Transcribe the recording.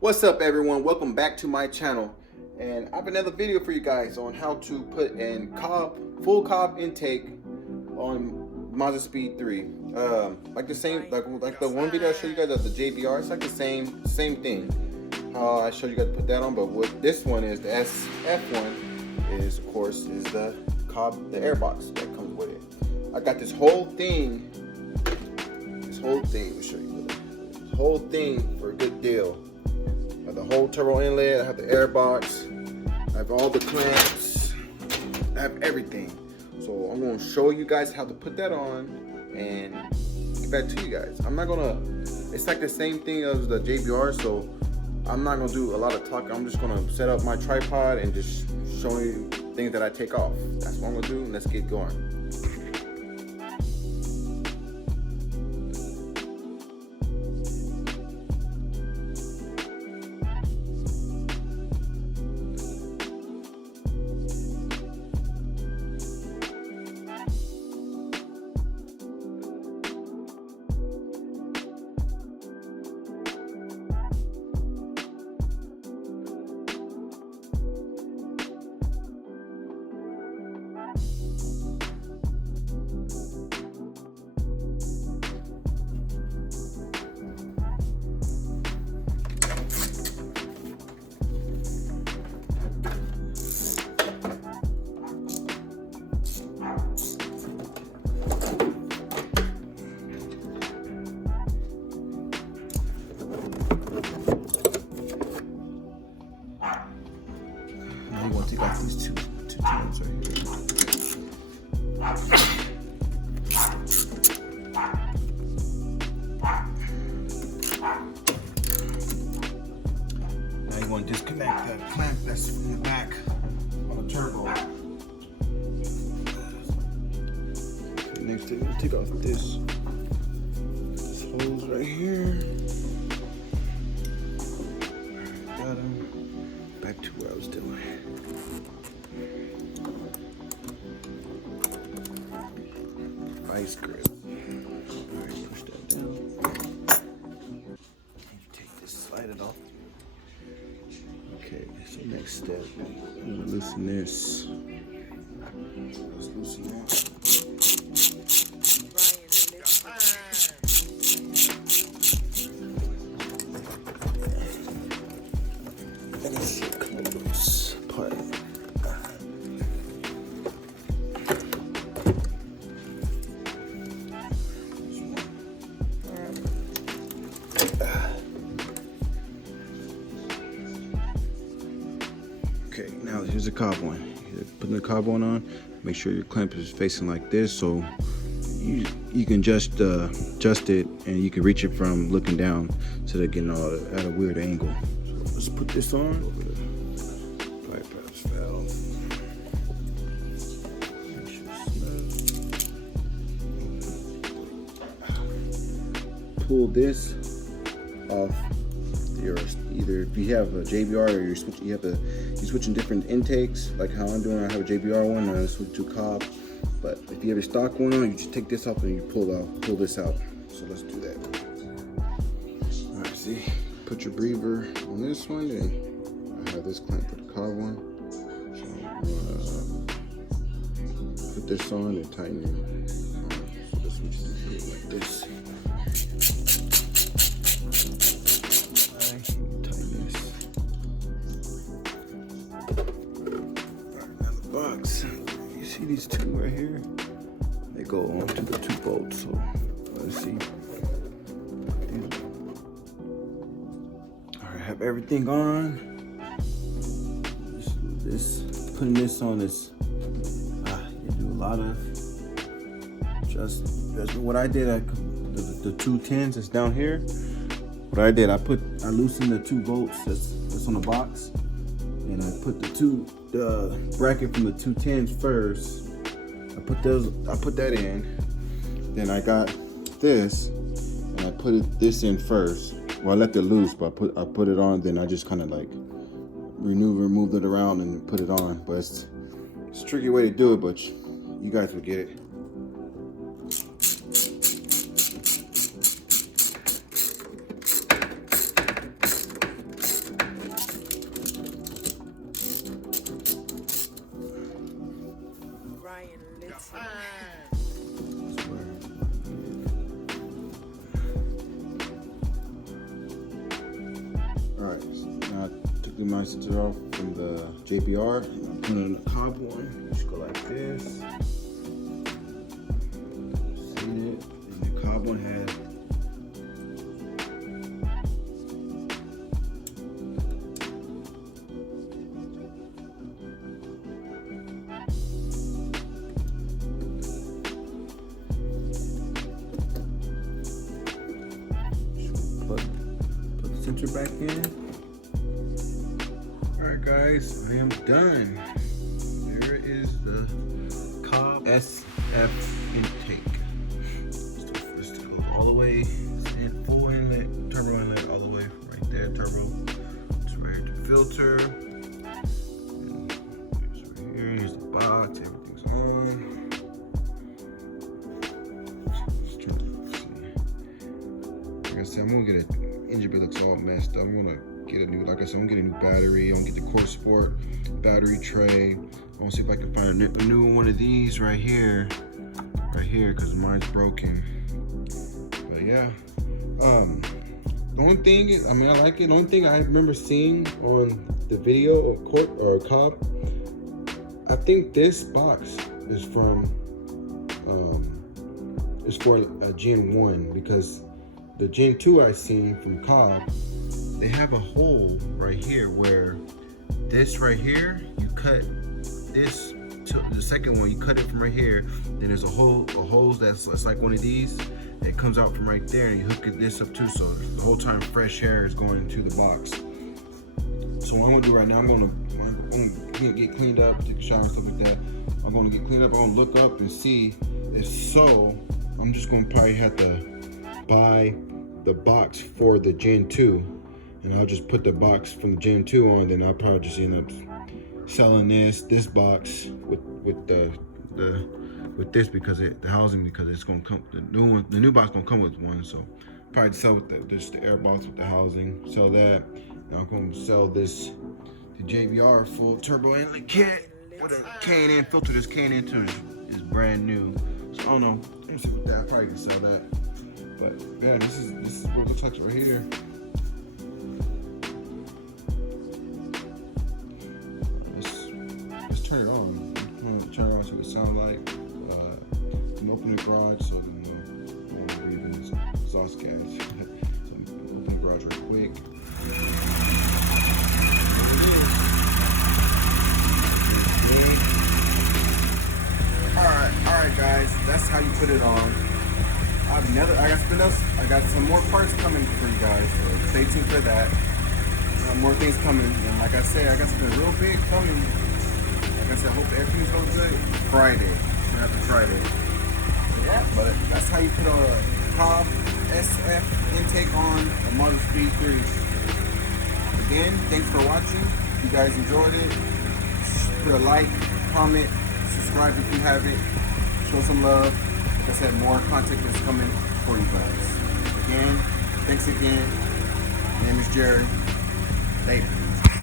What's up, everyone? Welcome back to my channel, and I have another video for you guys on how to put in full COBB intake on mazdaspeed 3. Like the one video I showed you guys of the JBR, it's like the same thing. I showed you guys to put that on, but what this one is, the SF one, is of course is the COBB, the airbox that comes with it. I got this whole thing. Let me show you this whole thing for a good deal. I have the whole turbo inlet, I have the airbox, I have all the clamps, I have everything. So I'm going to show you guys how to put that on and get back to you guys. It's like the same thing as the JBR, so I'm not going to do a lot of talking. I'm just going to set up my tripod and just show you things that I take off. That's what I'm going to do, and let's get going. Now you want to take off these two tabs right here. Now you want to disconnect that clamp that's in the back on the turbo. Okay, next thing, we'll take off this hose right here. Got him. Back to what I was doing. Vice grip. Alright, push that down. And you take this, slide it off. Okay, so next step, I'm gonna loosen this. Let's loosen that. Okay, now here's the COBB one. Putting the COBB one on, make sure your clamp is facing like this, so you can just adjust it, and you can reach it from looking down instead of getting all at a weird angle. So let's put this on over the bypass valve. Pull this off your, either if you have a JBR or you're switching different intakes, like how I'm doing. I have a JBR one and I switch to COBB. But if you have a stock one on, you just take this off and you pull this out. So let's do that. All right, see, put your breather on this one, and I have this clamp for the COBB one. So I'm gonna put this on and tighten it. So this one just do it like this. Box. You see these two right here? They go onto the two bolts. So let's see. All right, have everything on. Putting this on is you do a lot of just what I did. The two tins that's down here. What I did, I loosened the two bolts that's on the box, and I put the bracket from the 210s first. I put that in. Then I got this, and I put this in first. Well, I left it loose, but I put it on. Then I just kind of like removed it around and put it on. But it's a tricky way to do it, but you guys will get it. Alright, now I took the monitor off from the JBR. I'm putting in the Cobb one. Just go like this. See it? And the Cobb one had center back in. Alright guys, I am done. There is the COBB SF intake. Let's go all the way in, full inlet, turbo inlet all the way right there, turbo. It's right here to filter. And right here, here's the box, everything's on. Like I said, I'm gonna get it. Engine bay looks all messed up. I'm gonna get a new, like I said, I'm gonna get a new battery. I'm gonna get the Core Sport battery tray. I'm gonna see if I can find a new one of these right here, because mine's broken. But yeah, the only thing is, I mean, I like it. The only thing I remember seeing on the video of COBB, I think this box is from, is for a Gen 1, because the Gen 2 I seen from COBB, they have a hole right here where this right here, you cut this to the second one, you cut it from right here, then there's a hose that's like one of these. It comes out from right there and you hook this up too, so the whole time fresh air is going into the box. So what I'm gonna do right now, I'm gonna get cleaned up, take a shower and stuff like that. I'm gonna get cleaned up, I'm gonna look up and see if so. I'm just gonna probably have to buy the box for the Gen 2, and I'll just put the box from the Gen 2 on, then I'll probably just end up selling this box with this, because the housing, because it's gonna come, the new box gonna come with one, so probably sell with just the airbox with the housing, sell that. And I'm gonna sell the JBR full turbo inlet kit with a K&N filter. This K&N too is brand new, so I don't know. Let me see what that, I probably can sell that. But yeah, this is what it looks like right here. Let's turn it on. I'm gonna turn it on so it sounds like. I'm opening the garage so I'm breathing this exhaust gas. So I'm opening the garage real quick. Alright guys, that's how you put it on. I got some more parts coming for you guys, so stay tuned for that. More things coming, and like I said, I got something real big coming. Like I said, I hope everything's going good. Friday, after Friday. Yeah, but that's how you put a COBB SF intake on a mazdaspeed 3. Again, thanks for watching. If you guys enjoyed it, put a like, comment, subscribe if you haven't. Show some love. Like I said, more content is coming for you guys. Again, thanks again. My name is Jerry. Later.